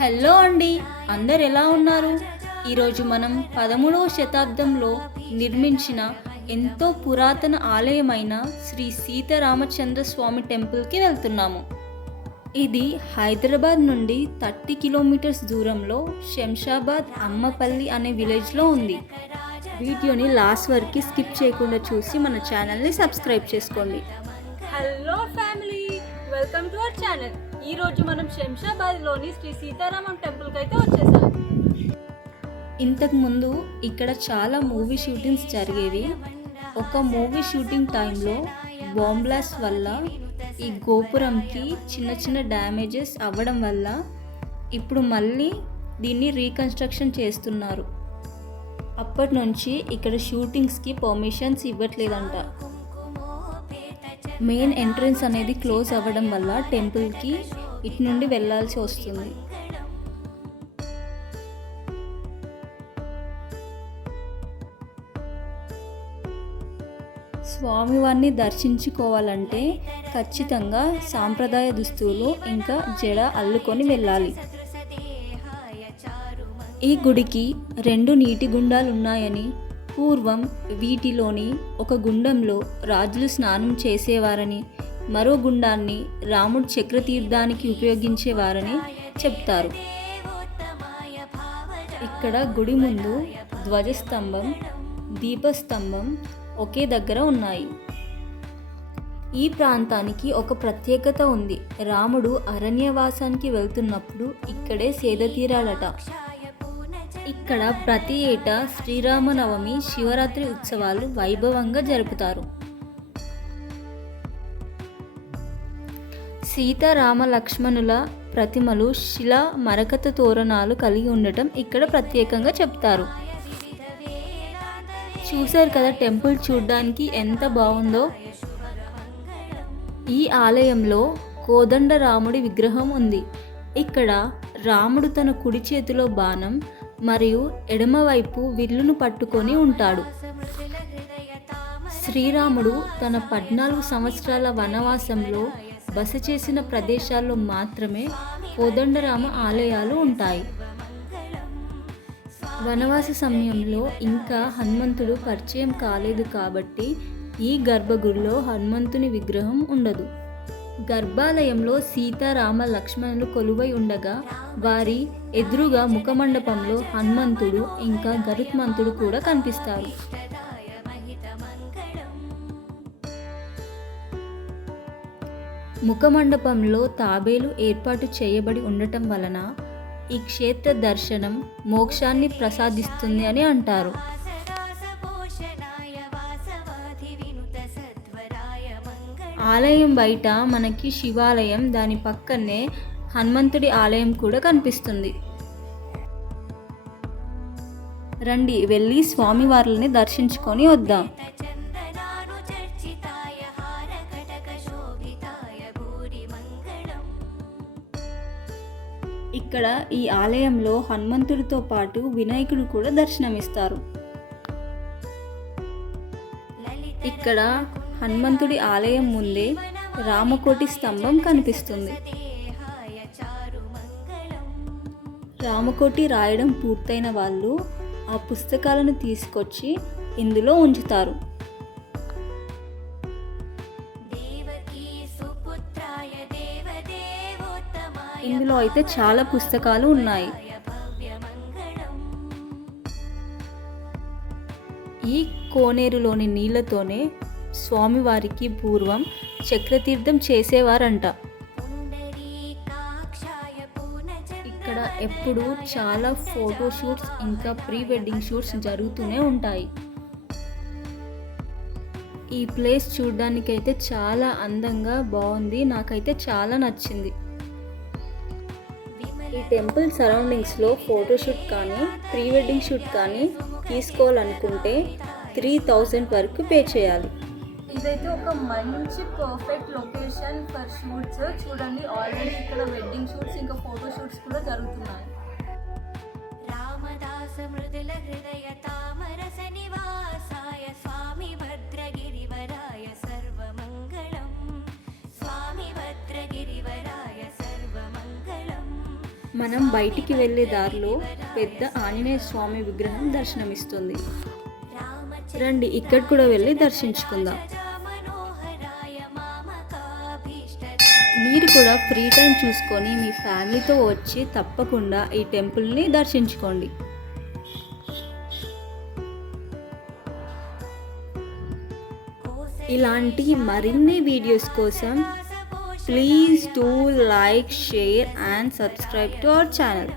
Hello అండి, అందరు ఎలా ఉన్నారు? ఈరోజు మనం 13వ శతాబ్దంలో నిర్మించిన ఎంతో పురాతన ఆలయమైన శ్రీ సీతారామచంద్ర స్వామి టెంపుల్కి వెళ్తున్నాము. ఇది హైదరాబాద్ నుండి 30 కిలోమీటర్స్ దూరంలో శంషాబాద్ అమ్మపల్లి అనే విలేజ్లో ఉంది. వీడియోని లాస్ట్ వరకు స్కిప్ చేయకుండా చూసి మన ఛానల్ని సబ్స్క్రైబ్ చేసుకోండి. Hello family, welcome to our channel. ఈరోజు మనం శంషాబాద్లోని శ్రీ సీతారామం టెంపుల్కి అయితే వచ్చేసాం. ఇంతకుముందు ఇక్కడ చాలా మూవీ షూటింగ్స్ జరిగేవి. ఒక మూవీ షూటింగ్ టైంలో బాంబ్ బ్లాస్ట్ వల్ల ఈ గోపురంకి చిన్న చిన్న డ్యామేజెస్ అవ్వడం వల్ల ఇప్పుడు మళ్ళీ దీన్ని రీకన్స్ట్రక్షన్ చేస్తున్నారు. అప్పటి నుంచి ఇక్కడ షూటింగ్స్కి పర్మిషన్స్ ఇవ్వట్లేదంట. మెయిన్ ఎంట్రన్స్ అనేది క్లోజ్ అవ్వడం వల్ల టెంపుల్కి ఇటు నుండి వెళ్ళాల్సి వస్తుంది. స్వామివారిని దర్శించుకోవాలంటే ఖచ్చితంగా సాంప్రదాయ దుస్తులు ఇంకా జడ అల్లుకొని వెళ్ళాలి. ఈ గుడికి 2 నీటి గుండాలు ఉన్నాయని, పూర్వం వీటిలోని ఒక గుండంలో రాజులు స్నానం చేసేవారని, మరో గుండాన్ని రాముడు చక్రతీర్థానికి ఉపయోగించేవారని చెప్తారు. ఇక్కడ గుడి ముందు ధ్వజస్తంభం, దీపస్తంభం ఒకే దగ్గర ఉన్నాయి. ఈ ప్రాంతానికి ఒక ప్రత్యేకత ఉంది. రాముడు అరణ్యవాసానికి వెళ్తున్నప్పుడు ఇక్కడే సేద తీరాడట. ఇక్కడ ప్రతి ఏటా శ్రీరామనవమి, శివరాత్రి ఉత్సవాలు వైభవంగా జరుపుతారు. సీతారామ లక్ష్మణుల ప్రతిమలు శిలా మరకత తోరణాలు కలిగి ఉండటం ఇక్కడ ప్రత్యేకంగా చెప్తారు. చూశారు కదా టెంపుల్ చూడ్డానికి ఎంత బాగుందో. ఈ ఆలయంలో కోదండ రాముడి విగ్రహం ఉంది. ఇక్కడ రాముడు తన కుడి చేతిలో బాణం మరియు ఎడమవైపు విల్లును పట్టుకొని ఉంటాడు. శ్రీరాముడు తన 14 సంవత్సరాల వనవాసంలో బస చేసిన ప్రదేశాల్లో మాత్రమే కోదండరామ ఆలయాలు ఉంటాయి. వనవాస సమయంలో ఇంకా హనుమంతుడు పరిచయం కాలేదు కాబట్టి ఈ గర్భగుడిలో హనుమంతుని విగ్రహం ఉండదు. గర్భాలయంలో సీతారామ లక్ష్మణులు కొలువై ఉండగా వారి ఎదురుగా ముఖమండపంలో హనుమంతుడు ఇంకా గరుత్మంతుడు కూడా కనిపిస్తారు. ముఖమండపంలో తాబేలు ఏర్పాటు చేయబడి ఉండటం వలన ఈ క్షేత్ర దర్శనం మోక్షాన్ని ప్రసాదిస్తుంది అని అంటారు. ఆలయం బయట మనకి శివాలయం, దాని పక్కనే హనుమంతుడి ఆలయం కూడా కనిపిస్తుంది. రండి వెళ్ళి స్వామివార్లని దర్శించుకొని వద్దాం. ఇక్కడ ఈ ఆలయంలో హనుమంతుడితో పాటు వినాయకుడు కూడా దర్శనమిస్తారు. ఇక్కడ హనుమంతుడి ఆలయం ముందే రామకోటి స్తంభం కనిపిస్తుంది. రామకోటి రాయడం పూర్తయిన వాళ్ళు ఆ పుస్తకాలను తీసుకొచ్చి ఇందులో ఉంచుతారు. ఇందులో అయితే చాలా పుస్తకాలు ఉన్నాయి. ఈ కోనేరులోని నీళ్లతోనే స్వామివారికి పూర్వం చక్రతీర్థం చేసేవారంట. ఇక్కడ ఎప్పుడు చాలా ఫోటోషూట్స్ ఇంకా ప్రీ వెడ్డింగ్ షూట్స్ జరుగుతూనే ఉంటాయి. ఈ ప్లేస్ చూడడానికైతే చాలా అందంగా బాగుంది. నాకైతే చాలా నచ్చింది. ఈ టెంపుల్ సరౌండింగ్స్లో ఫోటోషూట్ కానీ ప్రీ వెడ్డింగ్ షూట్ కానీ తీసుకోవాలనుకుంటే 3000 వరకు పే చేయాలి. ఇదైతే ఒక మంచి పర్ఫెక్ట్ లొకేషన్ ఫర్ షూట్స్. చూడండి, ఆల్రెడీ ఇక్కడ వెడ్డింగ్ షూట్స్ ఇంకా ఫోటో షూట్స్ కూడా జరుగుతున్నాయి. రామదాస మృదుల హృదయ తామరస నివాసాయ స్వామి భద్రగిరివరాయ సర్వమంగళం, స్వామి భద్రగిరివరాయ సర్వమంగళం. మనం బయటికి వెళ్ళే దారిలో పెద్ద ఆంజనేయ స్వామి విగ్రహం దర్శనమిస్తుంది. రండి ఇక్కడ కూడా వెళ్ళి దర్శించుకుందాం. మీరు కూడా ఫ్రీ టైం చూసుకొని మీ ఫ్యామిలీతో వచ్చి తప్పకుండా ఈ టెంపుల్ని దర్శించుకోండి. ఇలాంటి మరిన్ని వీడియోస్ కోసం please do like, share and subscribe to our channel.